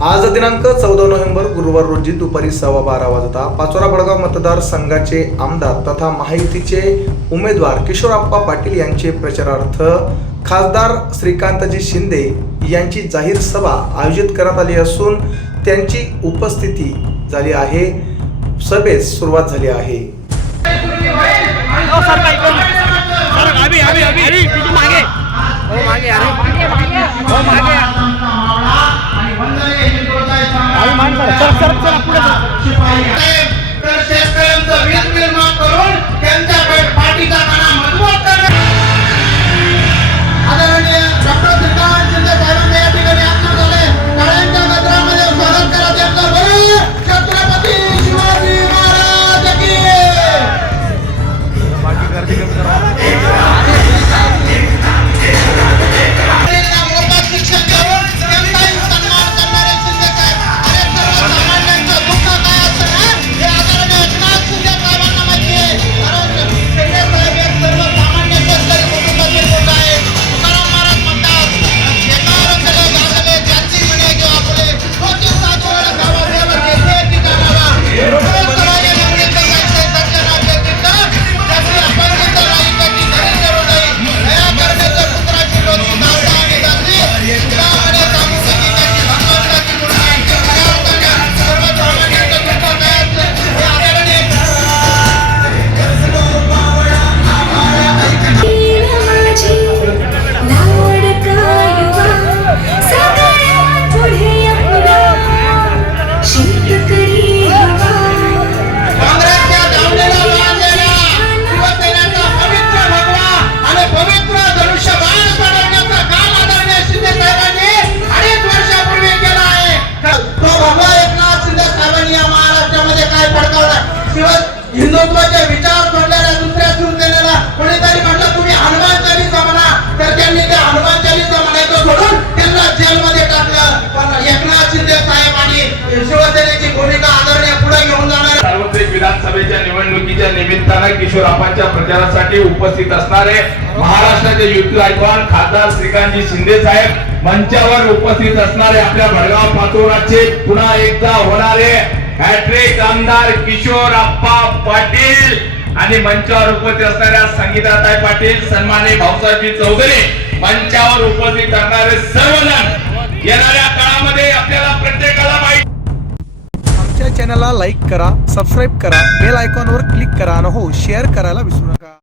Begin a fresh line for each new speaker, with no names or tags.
आज दिनांक चौदा नोव्हेंबर गुरुवार रोजी दुपारी सव्वा बारा वाजता पाचोरा बडगाव मतदारसंघाचे आमदार तथा महायुतीचे उमेदवार किशोरप्पा पाटील यांचे प्रचारार्थ खासदार श्रीकांतजी शिंदे यांची जाहीर सभा आयोजित करण्यात आली असून त्यांची उपस्थिती झाली आहे सभेस सुरुवात झाली आहे
मागे हो
दिवस हिंदुत्वाच्या विचार सोडलेल्या दुसऱ्या शिवसेनेला कोणीतरी म्हटलं तुम्ही हनुमान चालीसा म्हणा. तर त्यांनी ते हनुमान चालीसा म्हणायचं सोडून त्यांना जेलमध्ये टाकलं. पण एकनाथ शिंदे साहेब आणि शिवसेनेची भूमिका आदरणीय पुढे घेऊन जाणार.
सार्वत्रिक विधानसभेच्या निवडणुकीच्या निमित्तानं किशोर आपांच्या प्रचारासाठी उपस्थित असणारे महाराष्ट्राचे युती आयकॉन खासदार श्रीकांतजी शिंदे साहेब मंचावर उपस्थित असणारे आपल्या भडगाव पाचोराचे पुन्हा एकदा होणारे हॅट्रिक आमदार किशोर किशोरप्पा पाटील आणि मंचावर उपस्थित असणाऱ्या संगीताताई पाटील सन्माने भाऊसाहेबजी चौधरी मंचावर उपस्थित असणारे सर्वजण येणाऱ्या काळामध्ये आपल्याला प्रत्येकाला माहिती
आमच्या चॅनलला लाईक करा सबस्क्राईब करा बेल आयकॉनवर क्लिक करा आणि हो शेअर करायला विसरू नका.